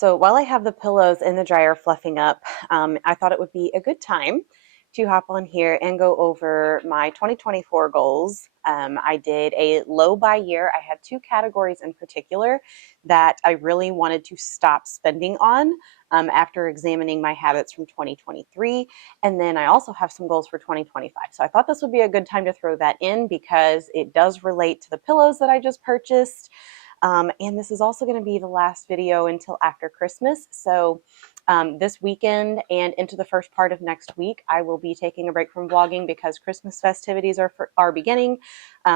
So while I have the pillows in the dryer fluffing up, I thought it would be a good time to hop on here and go over my 2024 goals. I did a low buy year. I had two categories in particular that I really wanted to stop spending on after examining my habits from 2023. And then I also have some goals for 2025. So I thought this would be a good time to throw that in because it does relate to the pillows that I just purchased. And this is also going to be the last video until after Christmas. So this weekend and into the first part of next week, I will be taking a break from vlogging because Christmas festivities are beginning.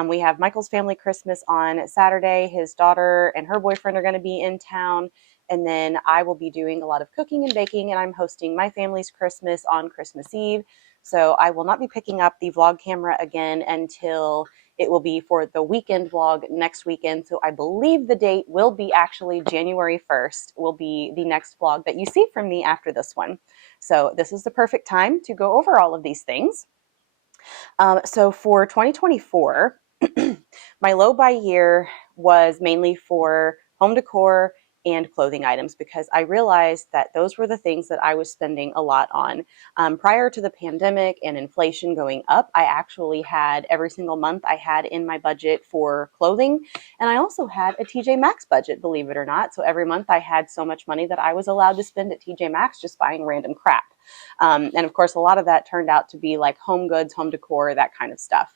We have Michael's family Christmas on Saturday. His daughter and her boyfriend are going to be in town. And then I will be doing a lot of cooking and baking, and I'm hosting my family's Christmas on Christmas Eve. So I will not be picking up the vlog camera again until it will be for the weekend vlog next weekend. So I believe the date will be actually January 1st will be the next vlog that you see from me after this one. So this is the perfect time to go over all of these things. So for 2024, my low buy year was mainly for home decor and clothing items because I realized that those were the things that I was spending a lot on. Prior to the pandemic and inflation going up, I actually had every single month I had in my budget for clothing. And I also had a TJ Maxx budget, believe it or not. So every month I had so much money that I was allowed to spend at TJ Maxx just buying random crap. And of course, a lot of that turned out to be like home goods, home decor, that kind of stuff.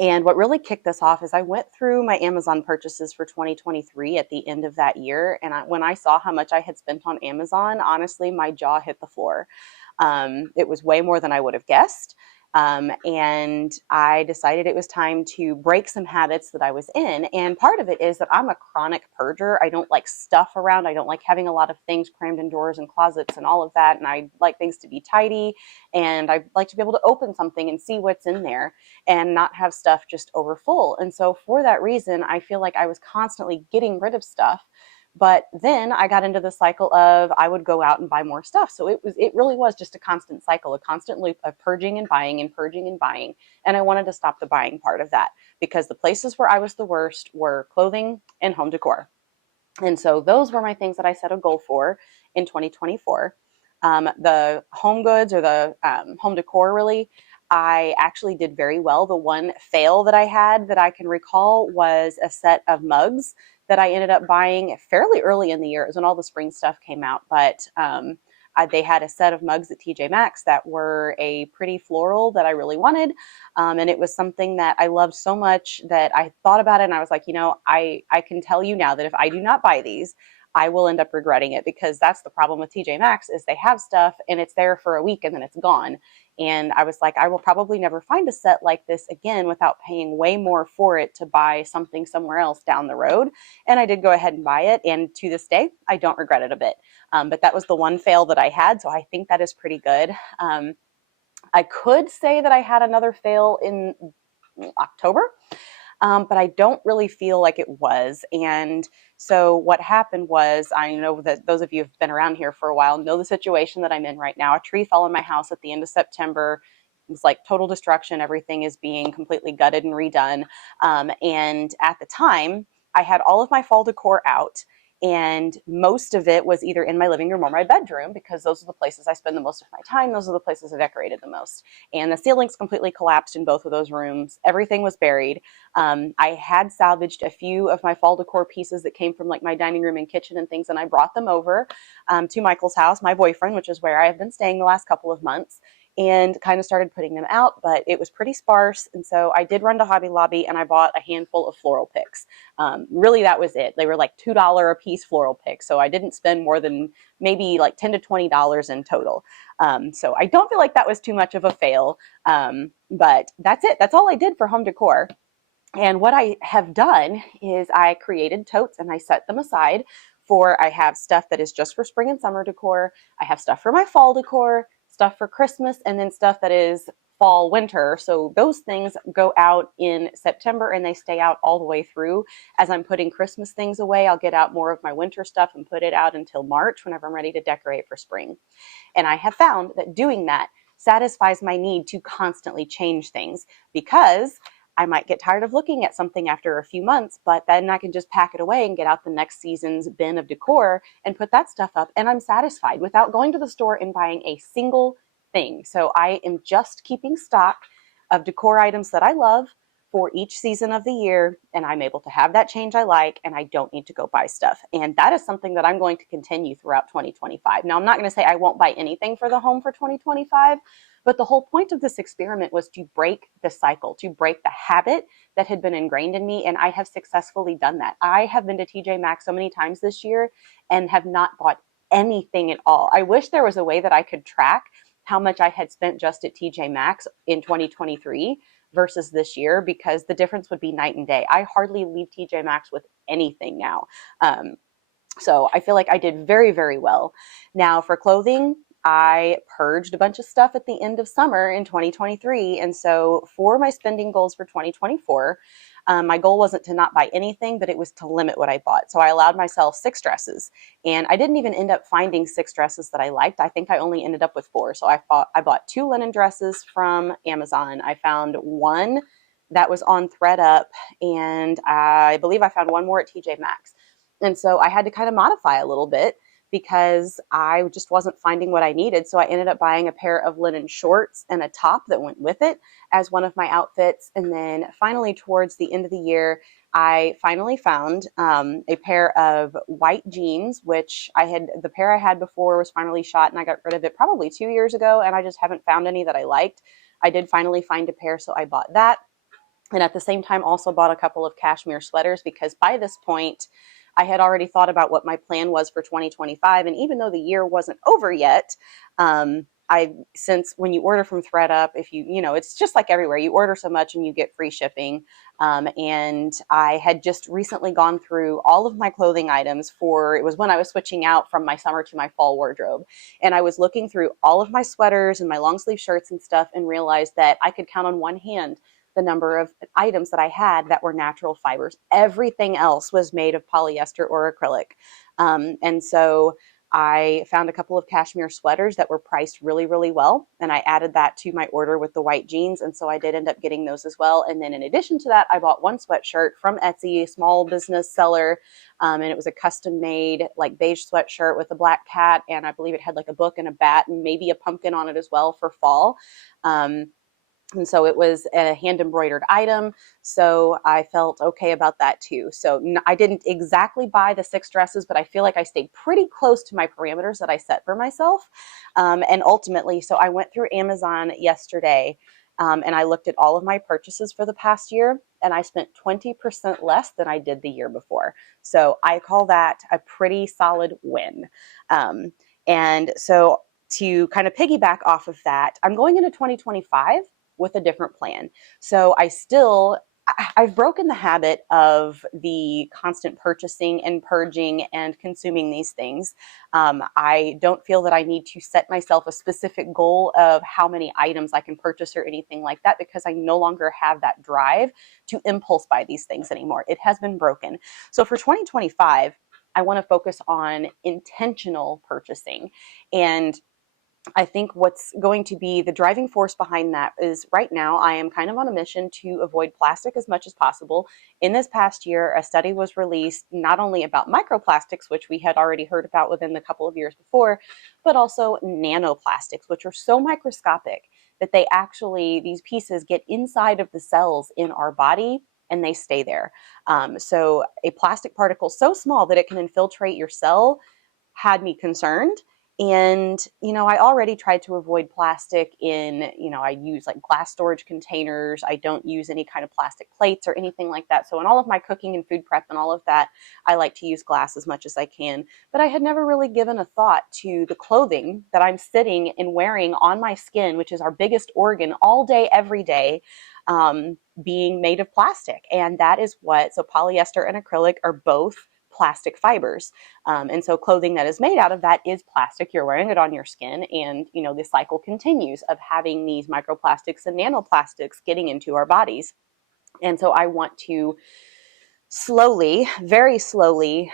And what really kicked this off is I went through my Amazon purchases for 2023 at the end of that year. And when I saw how much I had spent on Amazon, honestly, my jaw hit the floor. It was way more than I would have guessed. And I decided it was time to break some habits that I was in. And part of it is that I'm a chronic purger. I don't like stuff around. I don't like having a lot of things crammed in drawers and closets and all of that. And I like things to be tidy. And I like to be able to open something and see what's in there and not have stuff just overfull. And so for that reason, I feel like I was constantly getting rid of stuff. But then I got into the cycle of I would go out and buy more stuff. So it really was just a constant cycle, a constant loop of purging and buying and purging and buying. And I wanted to stop the buying part of that because the places where I was the worst were clothing and home decor. And so those were my things that I set a goal for in 2024. The home goods or the home decor really, I actually did very well. The one fail that I had that I can recall was a set of mugs that I ended up buying fairly early in the year. It was when all the spring stuff came out, but they had a set of mugs at TJ Maxx that were a pretty floral that I really wanted. And it was something that I loved so much that I thought about it and I was like, I can tell you now that if I do not buy these, I will end up regretting it because that's the problem with TJ Maxx is they have stuff and it's there for a week and then it's gone. And I was like, I will probably never find a set like this again without paying way more for it to buy something somewhere else down the road. And I did go ahead and buy it. And to this day, I don't regret it a bit. But that was the one fail that I had. So I think that is pretty good. I could say that I had another fail in October. But I don't really feel like it was. And so what happened was, I know that those of you who've been around here for a while know the situation that I'm in right now. A tree fell on my house at the end of September. It was like total destruction. Everything is being completely gutted and redone. And at the time, I had all of my fall decor out. And most of it was either in my living room or my bedroom because those are the places I spend the most of my time. Those are the places I decorated the most. And the ceilings completely collapsed in both of those rooms. Everything was buried. I had salvaged a few of my fall decor pieces that came from like my dining room and kitchen and things, and I brought them over to Michael's house, my boyfriend, which is where I have been staying the last couple of months, and kind of started putting them out, but it was pretty sparse. And so I did run to Hobby Lobby and I bought a handful of floral picks. Really, that was it. They were like $2 a piece floral picks. So I didn't spend more than maybe like $10 to $20 in total. So I don't feel like that was too much of a fail. But that's it. That's all I did for home decor. And what I have done is I created totes and I set them aside I have stuff that is just for spring and summer decor. I have stuff for my fall decor, stuff for Christmas, and then stuff that is fall, winter. So those things go out in September and they stay out all the way through. As I'm putting Christmas things away, I'll get out more of my winter stuff and put it out until March whenever I'm ready to decorate for spring. And I have found that doing that satisfies my need to constantly change things because I might get tired of looking at something after a few months, but then I can just pack it away and get out the next season's bin of decor and put that stuff up, and I'm satisfied without going to the store and buying a single thing. So I am just keeping stock of decor items that I love for each season of the year, and I'm able to have that change I like, and I don't need to go buy stuff. And that is something that I'm going to continue throughout 2025. Now, I'm not going to say I won't buy anything for the home for 2025, but the whole point of this experiment was to break the cycle, to break the habit that had been ingrained in me, and I have successfully done that. I have been to TJ Maxx so many times this year and have not bought anything at all. I wish there was a way that I could track how much I had spent just at TJ Maxx in 2023 versus this year, because the difference would be night and day. I hardly leave TJ Maxx with anything now. So I feel like I did very, very well. Now for clothing, I purged a bunch of stuff at the end of summer in 2023. And so for my spending goals for 2024, my goal wasn't to not buy anything, but it was to limit what I bought. So I allowed myself 6 dresses, and I didn't even end up finding 6 dresses that I liked. I think I only ended up with 4. So I bought 2 linen dresses from Amazon. I found one that was on ThredUp, and I believe I found one more at TJ Maxx. And so I had to kind of modify a little bit because I just wasn't finding what I needed. So I ended up buying a pair of linen shorts and a top that went with it as one of my outfits. And then finally, towards the end of the year, I finally found a pair of white jeans, which the pair I had before was finally shot, and I got rid of it probably 2 years ago, and I just haven't found any that I liked. I did finally find a pair, so I bought that. And at the same time, also bought a couple of cashmere sweaters, because by this point, I had already thought about what my plan was for 2025. And even though the year wasn't over yet, since when you order from ThredUp, if it's just like everywhere, you order so much and you get free shipping. And I had just recently gone through all of my clothing items it was when I was switching out from my summer to my fall wardrobe. And I was looking through all of my sweaters and my long sleeve shirts and stuff, and realized that I could count on one hand the number of items that I had that were natural fibers. Everything else was made of polyester or acrylic. And so I found a couple of cashmere sweaters that were priced really, really well. And I added that to my order with the white jeans. And so I did end up getting those as well. And then in addition to that, I bought one sweatshirt from Etsy, a small business seller. And it was a custom made like beige sweatshirt with a black cat. And I believe it had like a book and a bat and maybe a pumpkin on it as well for fall. And so it was a hand embroidered item. So I felt okay about that too. So I didn't exactly buy the 6 dresses, but I feel like I stayed pretty close to my parameters that I set for myself. And ultimately, so I went through Amazon yesterday, and I looked at all of my purchases for the past year, and I spent 20% less than I did the year before. So I call that a pretty solid win. And so to kind of piggyback off of that, I'm going into 2025 with a different plan. So I've broken the habit of the constant purchasing and purging and consuming these things. I don't feel that I need to set myself a specific goal of how many items I can purchase or anything like that, because I no longer have that drive to impulse buy these things anymore. It has been broken. So for 2025, I want to focus on intentional purchasing. And I think what's going to be the driving force behind that is, right now, I am kind of on a mission to avoid plastic as much as possible. In this past year, a study was released not only about microplastics, which we had already heard about within the couple of years before, but also nanoplastics, which are so microscopic that these pieces get inside of the cells in our body and they stay there. So a plastic particle so small that it can infiltrate your cell had me concerned. And, I already tried to avoid plastic I use like glass storage containers. I don't use any kind of plastic plates or anything like that. So in all of my cooking and food prep and all of that, I like to use glass as much as I can. But I had never really given a thought to the clothing that I'm sitting and wearing on my skin, which is our biggest organ, all day, every day, being made of plastic. And that is so polyester and acrylic are both plastic fibers. And so clothing that is made out of that is plastic. You're wearing it on your skin, and the cycle continues of having these microplastics and nanoplastics getting into our bodies. And so I want to slowly, very slowly,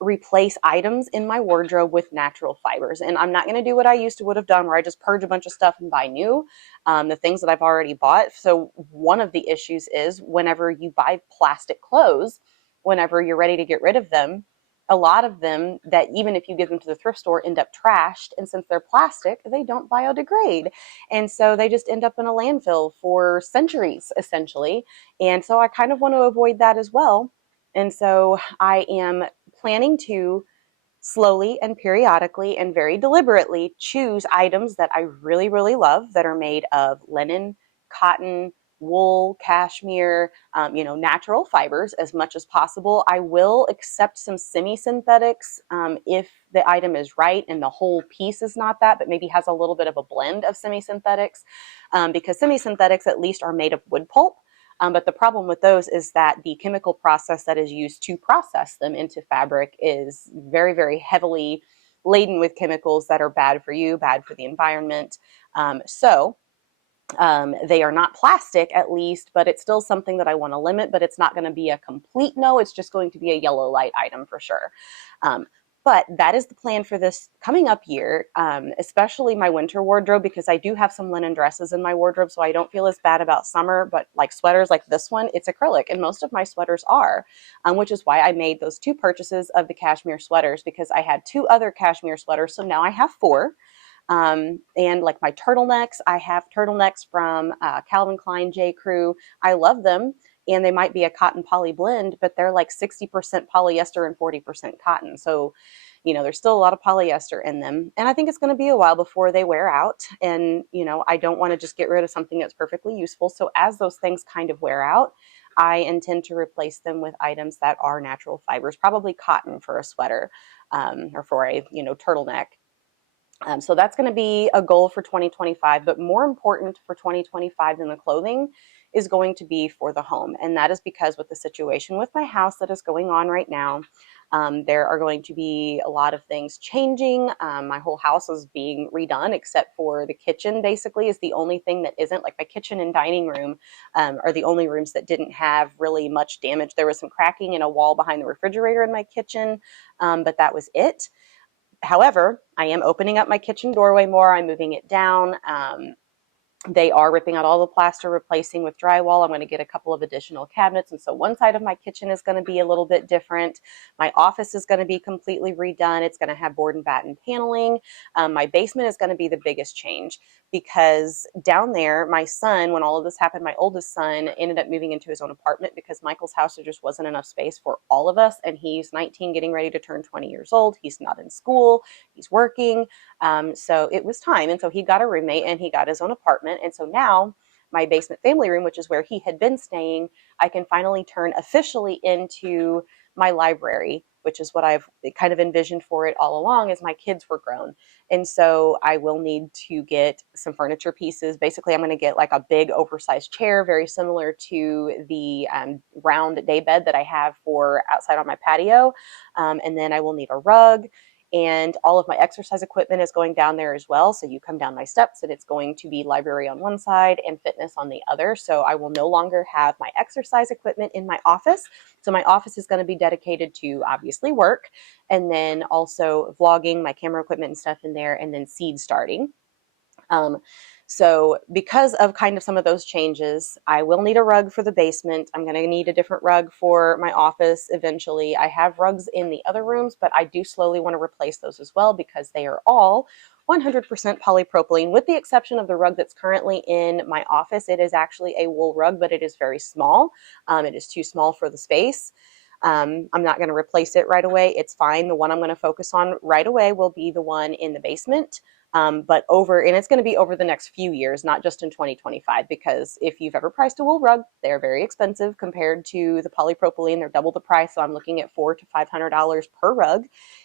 replace items in my wardrobe with natural fibers. And I'm not going to do what I used to would have done, where I just purge a bunch of stuff and buy new, the things that I've already bought. So one of the issues is whenever you buy plastic clothes, whenever you're ready to get rid of them, a lot of them, that even if you give them to the thrift store, end up trashed. And since they're plastic, they don't biodegrade. And so they just end up in a landfill for centuries, essentially. And so I kind of want to avoid that as well. And so I am planning to slowly and periodically and very deliberately choose items that I really, really love, that are made of linen, cotton, wool, cashmere, natural fibers as much as possible. I will accept some semi-synthetics if the item is right and the whole piece is not that, but maybe has a little bit of a blend of semi-synthetics, because semi-synthetics at least are made of wood pulp. But the problem with those is that the chemical process that is used to process them into fabric is very, very heavily laden with chemicals that are bad for you, bad for the environment. They are not plastic, at least, but it's still something that I want to limit, but it's not going to be a complete no. It's just going to be a yellow light item for sure. But that is the plan for this coming up year, especially my winter wardrobe, because I do have some linen dresses in my wardrobe, so I don't feel as bad about summer. But like sweaters like this one, it's acrylic, and most of my sweaters are, which is why I made those 2 purchases of the cashmere sweaters, because I had 2 other cashmere sweaters, so now I have 4. And like my turtlenecks, I have turtlenecks from Calvin Klein J. Crew. I love them. And they might be a cotton poly blend, but they're like 60% polyester and 40% cotton. So, there's still a lot of polyester in them. And I think it's going to be a while before they wear out. And, I don't want to just get rid of something that's perfectly useful. So as those things kind of wear out, I intend to replace them with items that are natural fibers, probably cotton for a sweater, or for a, turtleneck. So that's going to be a goal for 2025, but more important for 2025 than the clothing is going to be for the home. And that is because with the situation with my house that is going on right now, there are going to be a lot of things changing. My whole house is being redone, except for the kitchen basically is the only thing that isn't. Like my kitchen and dining room are the only rooms that didn't have really much damage. There was some cracking in a wall behind the refrigerator in my kitchen, but that was it. However, I am opening up my kitchen doorway more. I'm moving it down. They are ripping out all the plaster, replacing with drywall. I'm going to get a couple of additional cabinets. And so one side of my kitchen is going to be a little bit different. My office is going to be completely redone. It's going to have board and batten paneling. My basement is going to be the biggest change, because down there, my son, when all of this happened, my oldest son ended up moving into his own apartment because Michael's house, there just wasn't enough space for all of us. And he's 19, getting ready to turn 20 years old. He's not in school. He's working. So it was time. And so he got a roommate and he got his own apartment. And so now my basement family room, which is where he had been staying, I can finally turn officially into my library, which is what I've kind of envisioned for it all along as my kids were grown. And so I will need to get some furniture pieces. Basically, I'm going to get like a big oversized chair, very similar to the round day bed that I have for outside on my patio. And then I will need a rug. And all of my exercise equipment is going down there as well. So you come down my steps and it's going to be library on one side and fitness on the other. So I will no longer have my exercise equipment in my office. So my office is going to be dedicated to obviously work, and then also vlogging, my camera equipment and stuff in there, and then seed starting. So because of kind of some of those changes, I will need a rug for the basement. I'm going to need a different rug for my office eventually. I have rugs in the other rooms, but I do slowly want to replace those as well, because they are all 100% polypropylene, with the exception of the rug that's currently in my office. It is actually a wool rug, but it is very small. It is too small for the space. I'm not going to replace it right away. It's fine. The one I'm going to focus on right away will be the one in the basement. And it's going to be over the next few years, not just in 2025, because if you've ever priced a wool rug, they're very expensive compared to the polypropylene. They're double the price. So I'm looking at $400 to $500 per rug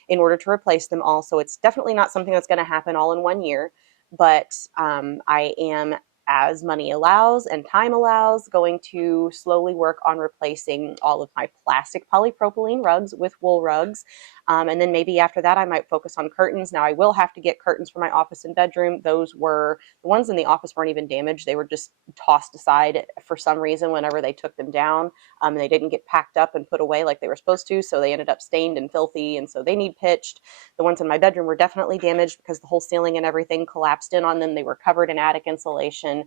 in order to replace them all. So it's definitely not something that's going to happen all in one year, but I am as money allows and time allows, going to slowly work on replacing all of my plastic polypropylene rugs with wool rugs. And then maybe after that, I might focus on curtains. Now, I will have to get curtains for my office and bedroom. Those were the ones in the office weren't even damaged. They were just tossed aside for some reason whenever they took them down. They didn't get packed up and put away like they were supposed to. So they ended up stained and filthy. And so they need pitched. The ones in my bedroom were definitely damaged because the whole ceiling and everything collapsed in on them. They were covered in attic insulation.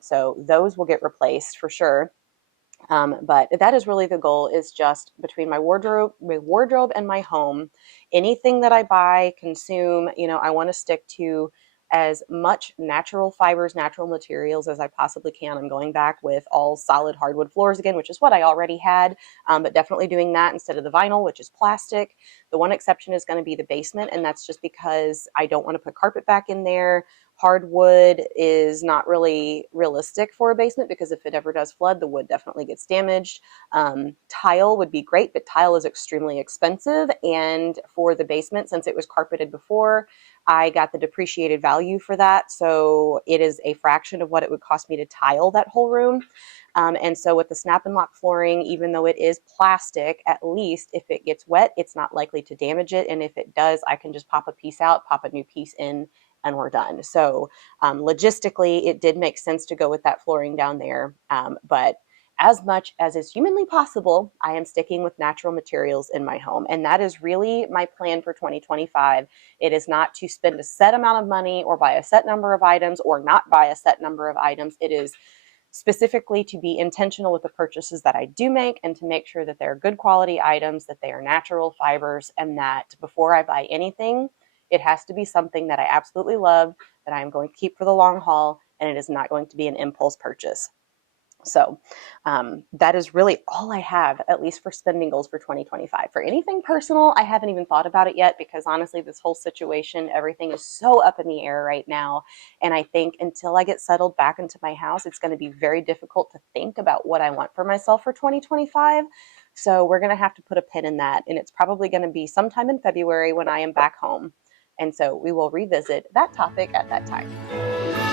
So those will get replaced for sure. But that is really the goal, is just between my wardrobe and my home. Anything that I buy, consume, I want to stick to as much natural fibers, natural materials as I possibly can. I'm going back with all solid hardwood floors again, which is what I already had, but definitely doing that instead of the vinyl, which is plastic. The one exception is going to be the basement, and that's just because I don't want to put carpet back in there. Hardwood is not really realistic for a basement because if it ever does flood, the wood definitely gets damaged. Tile would be great, but tile is extremely expensive. And for the basement, since it was carpeted before, I got the depreciated value for that. So it is a fraction of what it would cost me to tile that whole room. And so with the snap and lock flooring, even though it is plastic, at least if it gets wet, it's not likely to damage it. And if it does, I can just pop a piece out, pop a new piece in, and we're done. So logistically, it did make sense to go with that flooring down there. But as much as is humanly possible, I am sticking with natural materials in my home. And that is really my plan for 2025. It is not to spend a set amount of money or buy a set number of items or not buy a set number of items. It is specifically to be intentional with the purchases that I do make and to make sure that they're good quality items, that they are natural fibers, and that before I buy anything, it has to be something that I absolutely love, that I'm going to keep for the long haul, and it is not going to be an impulse purchase. So that is really all I have, at least for spending goals for 2025. For anything personal, I haven't even thought about it yet because honestly, this whole situation, everything is so up in the air right now. And I think until I get settled back into my house, it's going to be very difficult to think about what I want for myself for 2025. So we're going to have to put a pin in that. And it's probably going to be sometime in February when I am back home. And so we will revisit that topic at that time.